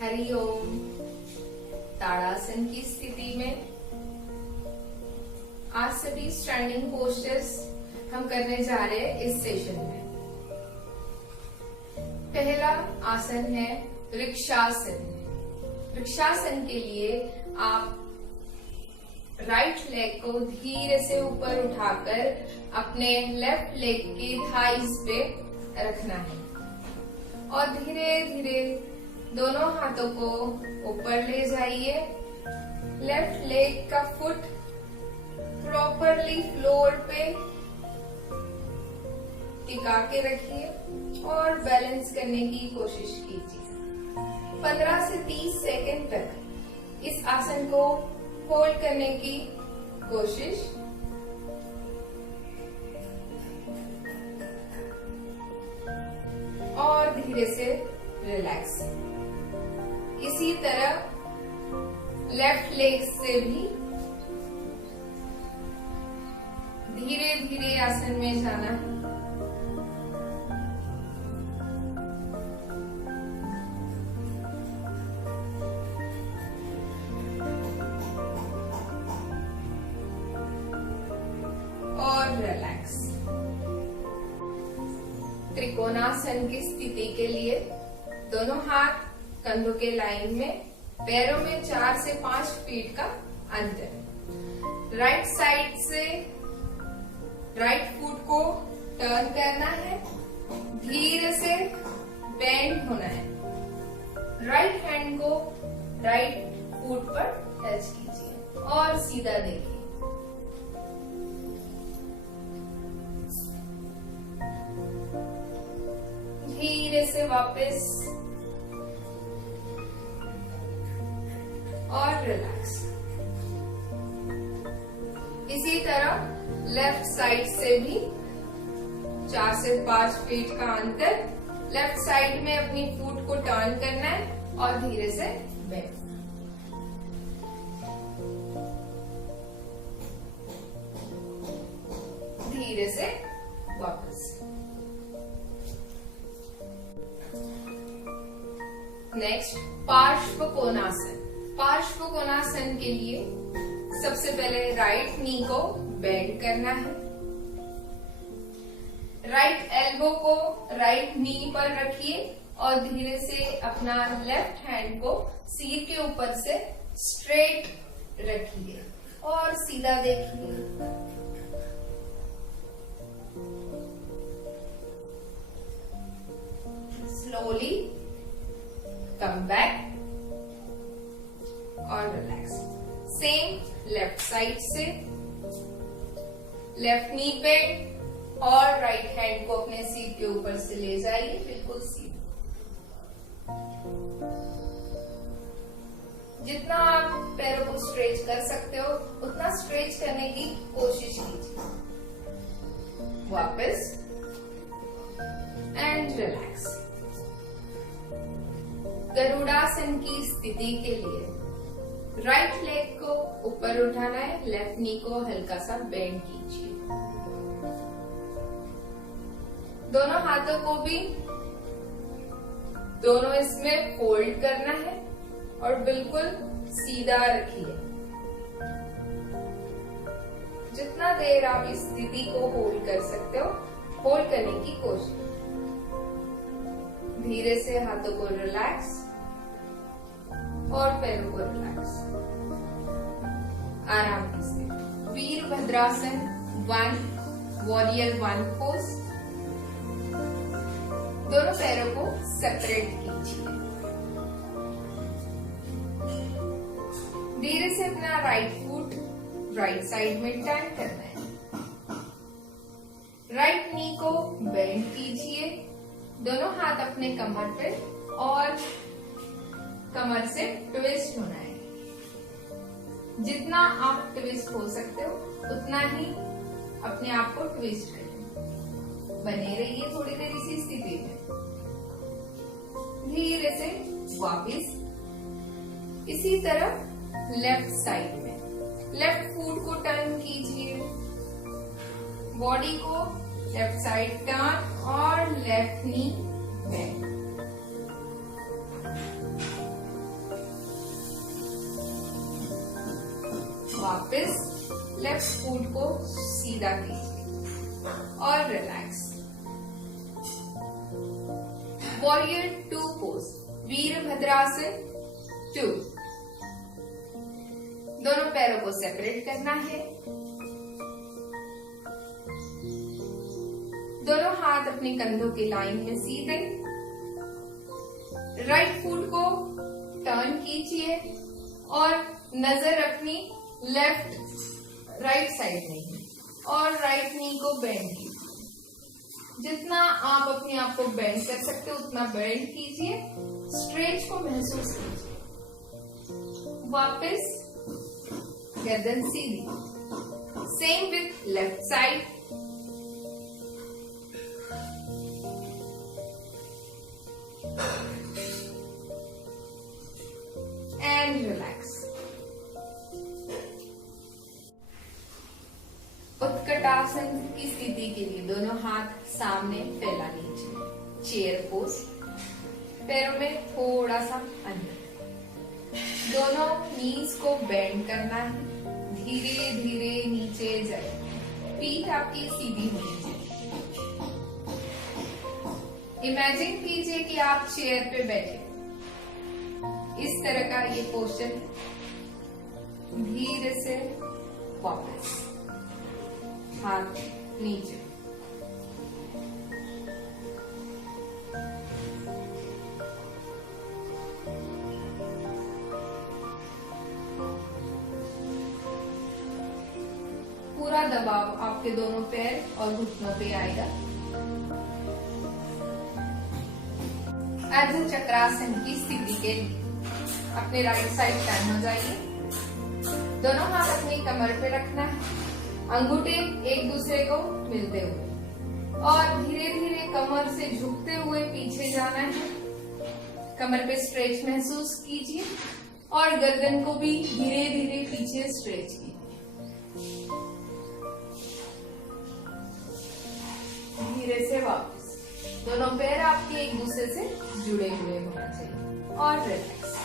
हरिओम। ताड़ासन की स्थिति में आज सभी स्टैंडिंग पोस्चर्स हम करने जा रहे हैं इस सेशन में। पहला आसन है वृक्षासन। वृक्षासन के लिए आप राइट लेग को धीरे से ऊपर उठाकर अपने लेफ्ट लेग की थाइस पे रखना है और धीरे धीरे दोनों हाथों को ऊपर ले जाइए। लेफ्ट लेग का फुट प्रॉपरली फ्लोर पे टिका के रखिए और बैलेंस करने की कोशिश कीजिए। 15 से 30 सेकंड तक इस आसन को होल्ड करने की कोशिश। और धीरे से रिलैक्स। इसी तरह लेफ्ट लेग से भी धीरे धीरे आसन में जाना है। और रिलैक्स। त्रिकोणासन की स्थिति के लिए दोनों हाथ कंधों के लाइन में, पैरों में 4 से 5 फीट का अंतर। राइट साइड से राइट फुट को टर्न करना है, धीरे से बेंड होना है। राइट हैंड को राइट फुट पर टच कीजिए और सीधा देखिए। धीरे से वापस और रिलैक्स। इसी तरह लेफ्ट साइड से भी 4 से 5 फीट का अंतर। लेफ्ट साइड में अपनी फुट को टर्न करना है और धीरे से बेंड। धीरे से वापस। नेक्स्ट पार्श्व कोणासन। पार्श्व कोणासन के लिए सबसे पहले राइट नी को बेंड करना है। राइट एल्बो को राइट नी पर रखिए और धीरे से अपना लेफ्ट हैंड को सिर के ऊपर से स्ट्रेट रखिए और सीधा देखिए। स्लोली कम बैक और रिलैक्स। सेम लेफ्ट साइड से लेफ्ट नी पे और राइट हैंड को अपने सीट के ऊपर से ले जाइए, बिल्कुल सीधा। जितना आप पैरों को स्ट्रेच कर सकते हो उतना स्ट्रेच करने की कोशिश कीजिए। वापस एंड रिलैक्स। गरुड़ासन की स्थिति के लिए राइट लेग को ऊपर उठाना है, लेफ्ट नी को हल्का सा बेंड कीजिए। दोनों हाथों को भी दोनों इसमें फोल्ड करना है और बिल्कुल सीधा रखिए। जितना देर आप इस स्थिति को होल्ड कर सकते हो होल्ड करने की कोशिश। धीरे से हाथों को रिलैक्स और पैरों को रिलैक्स। आराम से। Virabhadrasana 1 warrior 1 pose. दोनों पैरों को सेपरेट कीजिए। धीरे से अपना राइट फुट राइट साइड में टर्न करना है। राइट नी को बेंड कीजिए। दोनों हाथ अपने कमर पे और कमर से ट्विस्ट होना है। जितना आप ट्विस्ट हो सकते हो उतना ही अपने आप को ट्विस्ट करें। बने रहिए थोड़ी देर इसी स्थिति में। धीरे से वापस। इसी तरह लेफ्ट साइड में लेफ्ट फुट को टर्न कीजिए। बॉडी को लेफ्ट साइड टर्न और लेफ्ट नी बेंड। वापस लेफ्ट फुट को सीधा कीजिए और रिलैक्स। Warrior 2 pose, Virabhadrasana 2। दोनों पैरों को सेपरेट करना है। दोनों हाथ अपने कंधों की लाइन में सीधे। राइट फुट को टर्न कीजिए और नजर रखनी लेफ्ट राइट साइड में और राइट नी को बेंड कीजिए। जितना आप अपने आप को बेंड कर सकते हो उतना बेंड कीजिए। स्ट्रेच को महसूस कीजिए। वापस गर्दन सीधी। Same with left side. And relax. Utkatasana की स्थिति के लिए दोनों हाथ सामने फैला लीजिए। चेयर पोज, पैरों में थोड़ा सा अंदर। दोनों नीज को बेंड करना है। धीरे धीरे नीचे जाए। पीठ आपकी सीधी होनी चाहिए। इमेजिन कीजिए कि आप चेयर पे बैठे। इस तरह का ये पोस्चर। धीरे से वापस हाथ नीचे। पूरा दबाव आपके दोनों पैर और घुटनों पे आएगा। अर्ध चक्रासन की स्थिति के लिए अपने राइट साइड टर्न हो जाइए। दोनों हाथ अपनी कमर पे रखना है। अंगूठे एक दूसरे को मिलते हुए और धीरे धीरे कमर से झुकते हुए पीछे जाना है। कमर पे स्ट्रेच महसूस कीजिए और गर्दन को भी धीरे धीरे पीछे स्ट्रेच कीजिए। धीरे से वापस। दोनों पैर आपके एक दूसरे से जुड़े हुए होना चाहिए और रिलैक्स।